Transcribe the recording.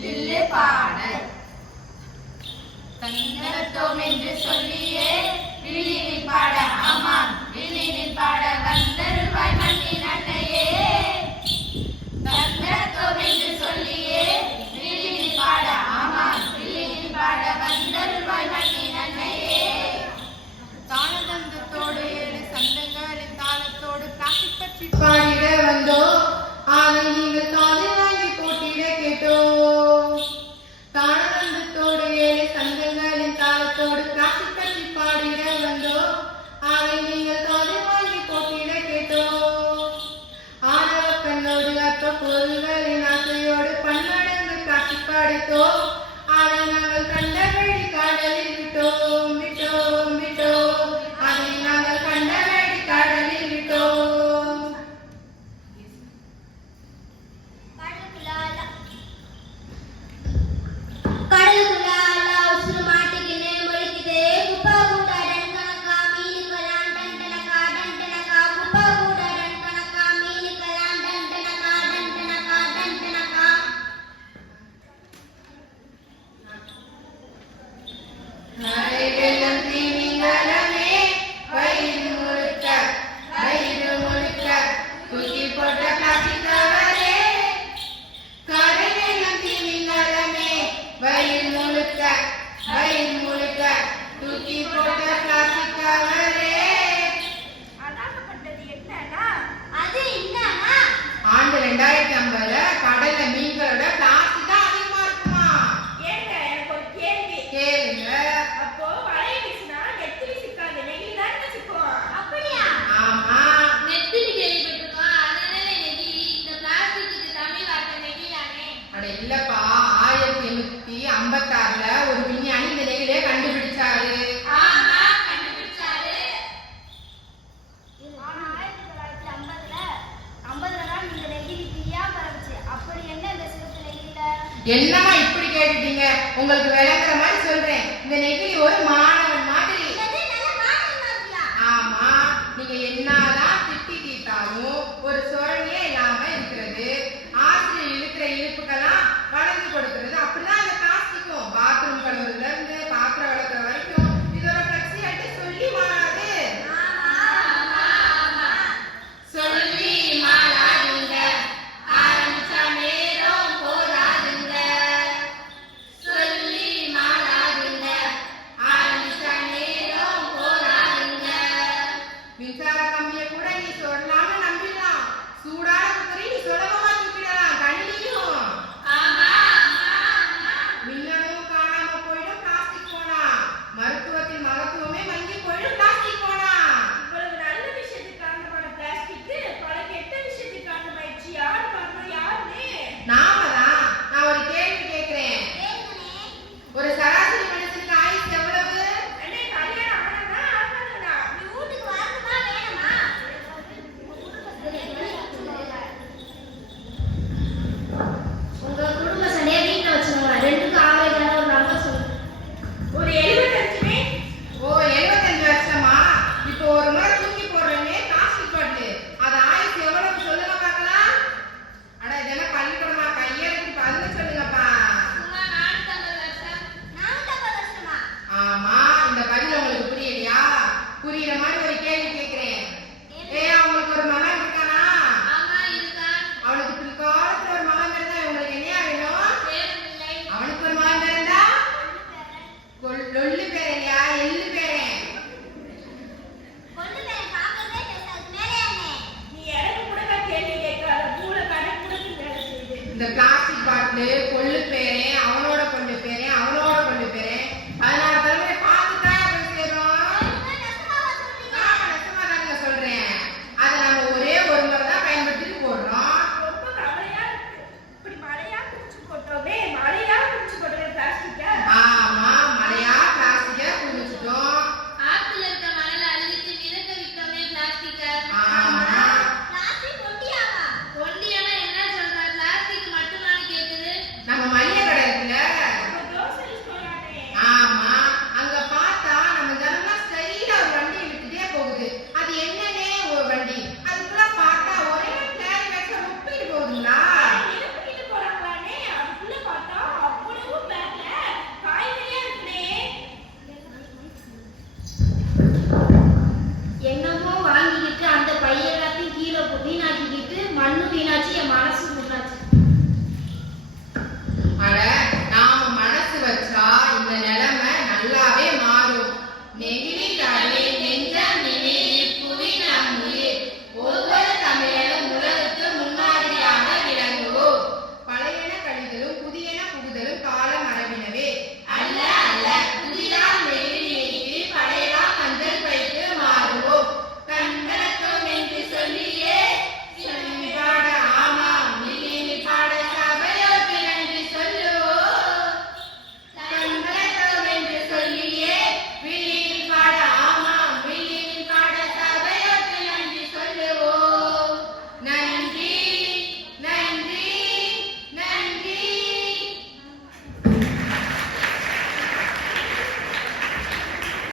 வில்லுபாடல் கண்ணினத்தோம் என்று சொல்லியே வில்லினில் பாட. ஆமாம் வில்லினில் பாட. வந்தருள்வாய் மண்ணின் அன்னையே அத்தோடு பிரார்த்தித்தல் பாடிட வந்தோம் அதை நீங்கள் காது வாங்கி போட்டியிட கேட்டோம். ஆணவ பெண்ணோடு அப்ப பொருள்களின் ஆசையோடு பன்னடங்கு காட்டி பாடித்தோம். என்னம்மா இப்படி கேட்டுட்டீங்க? உங்களுக்கு விளங்குற மாதிரி சொல்றேன். இந்த நெகிழி ஒரு மாணவன் மாதிரி. ஆமா நீங்க என்னதான் திட்டி தீட்டாலும் ஒரு சொல் Thank you. the plastic bottle, Pindah.